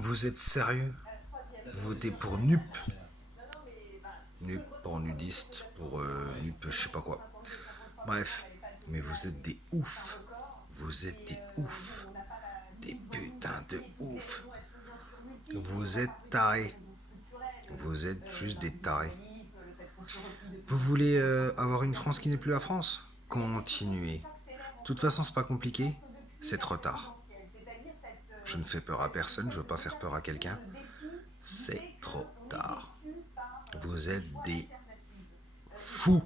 Vous êtes sérieux? Vous votez pour NUP? NUP pour nudiste, pour NUP je sais pas quoi. Bref, mais vous êtes des oufs. Vous êtes des oufs. Des putains de oufs. Vous êtes tarés. Vous êtes juste des tarés. Vous voulez avoir une France qui n'est plus la France? Continuez. De toute façon, c'est pas compliqué. C'est trop tard. Je ne fais peur à personne, je veux pas faire peur à quelqu'un. C'est trop tard. Vous êtes des fous.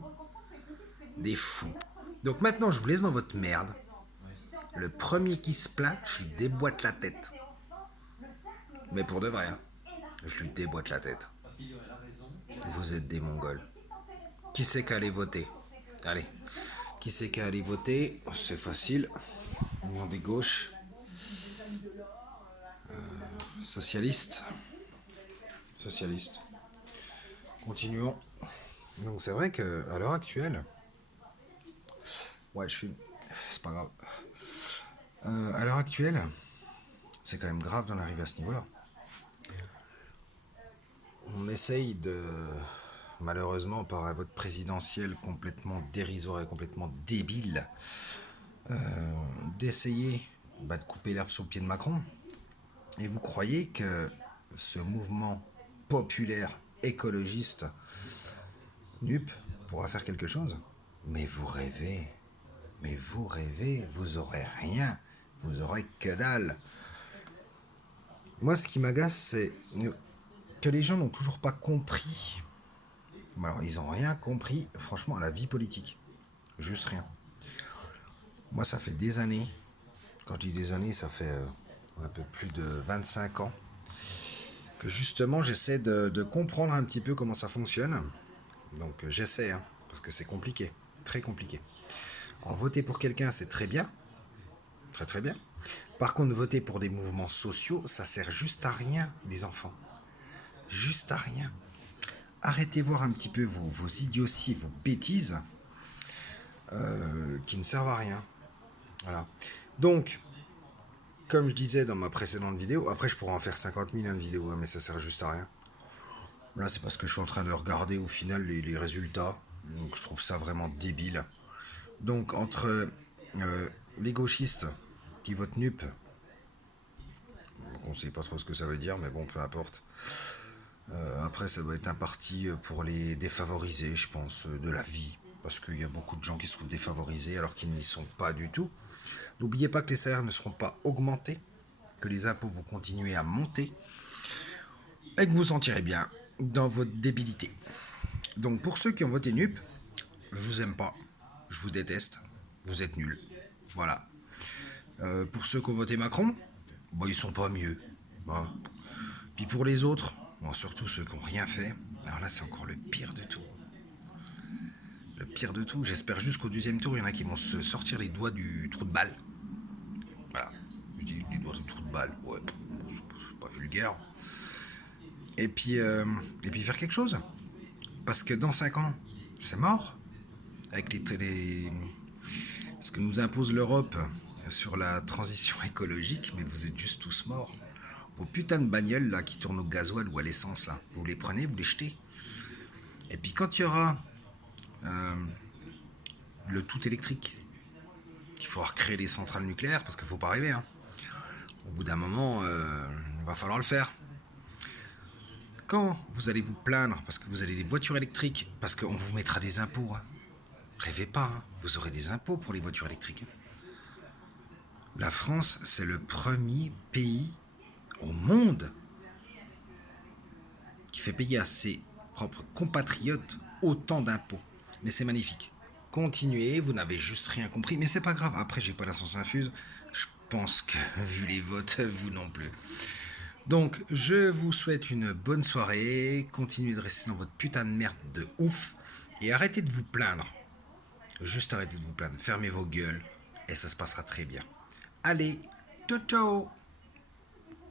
Des fous. Donc maintenant, je vous laisse dans votre merde. Le premier qui se plaint, je lui déboîte la tête. Mais pour de vrai, hein. Je lui déboîte la tête. Vous êtes des Mongols. Qui c'est qu'à aller voter? Allez. Qui c'est qu'à aller voter? C'est facile. Union des gauches. Socialiste. Socialiste. Continuons. Donc c'est vrai que à l'heure actuelle, ouais, je suis, c'est pas grave. À l'heure actuelle, c'est quand même grave d'en arriver à ce niveau-là. On essaye de, malheureusement, par un vote présidentiel complètement dérisoire et complètement débile, d'essayer de couper l'herbe sous le pied de Macron. Et vous croyez que ce mouvement populaire écologiste NUP pourra faire quelque chose? Mais vous rêvez. Mais vous rêvez, vous aurez rien. Vous aurez que dalle. Moi, ce qui m'agace, c'est que les gens n'ont toujours pas compris. Alors, ils n'ont rien compris, franchement, à la vie politique. Juste rien. Moi, ça fait des années. Quand je dis des années, ça fait un peu plus de 25 ans que justement, j'essaie de comprendre un petit peu comment ça fonctionne. Donc, j'essaie, hein, parce que c'est compliqué. Très compliqué. En voter pour quelqu'un, c'est très bien. Très très bien. Par contre, voter pour des mouvements sociaux, ça sert juste à rien, les enfants. Juste à rien. Arrêtez voir un petit peu vos idioties, vos bêtises qui ne servent à rien. Voilà. Donc, comme je disais dans ma précédente vidéo, après je pourrais en faire 50 000 de vidéos, hein, mais ça sert juste à rien. Là, c'est parce que je suis en train de regarder au final les résultats. Donc, je trouve ça vraiment débile. Donc, entre les gauchistes qui votent NUP, on ne sait pas trop ce que ça veut dire, mais bon, peu importe. Après, ça doit être un parti pour les défavorisés, je pense, de la vie. Parce qu'il y a beaucoup de gens qui se trouvent défavorisés alors qu'ils n'y sont pas du tout. N'oubliez pas que les salaires ne seront pas augmentés, que les impôts vont continuer à monter, et que vous sentirez bien dans votre débilité. Donc pour ceux qui ont voté NUP, je vous aime pas, je vous déteste, vous êtes nuls. Voilà. Pour ceux qui ont voté Macron, bah, ils sont pas mieux. Bah. Puis pour les autres, bon, surtout ceux qui n'ont rien fait, alors là c'est encore le pire de tout. Le pire de tout, j'espère juste qu'au deuxième tour, il y en a qui vont se sortir les doigts du trou de balle. Voilà. Je dis les doigts du trou de balle, ouais, c'est pas vulgaire. Et puis faire quelque chose. Parce que dans 5 ans, c'est mort. Avec ce que nous impose l'Europe sur la transition écologique, mais vous êtes juste tous morts. Vos putains de bagnoles là qui tournent au gasoil ou à l'essence là, vous les prenez, vous les jetez. Et puis quand il y aura le tout électrique, qu'il faudra recréer les centrales nucléaires, parce qu'il ne faut pas rêver, hein. Au bout d'un moment, il va falloir le faire. Quand vous allez vous plaindre parce que vous avez des voitures électriques, parce qu'on vous mettra des impôts, hein. Rêvez pas, hein. Vous aurez des impôts pour les voitures électriques. La France, c'est le premier pays au monde qui fait payer à ses propres compatriotes autant d'impôts. Mais c'est magnifique. Continuez, vous n'avez juste rien compris, mais c'est pas grave. Après, j'ai pas la science infuse. Je pense que, vu les votes, vous non plus. Donc, je vous souhaite une bonne soirée. Continuez de rester dans votre putain de merde de ouf. Et arrêtez de vous plaindre. Juste arrêtez de vous plaindre. Fermez vos gueules. Et ça se passera très bien. Allez, ciao ciao.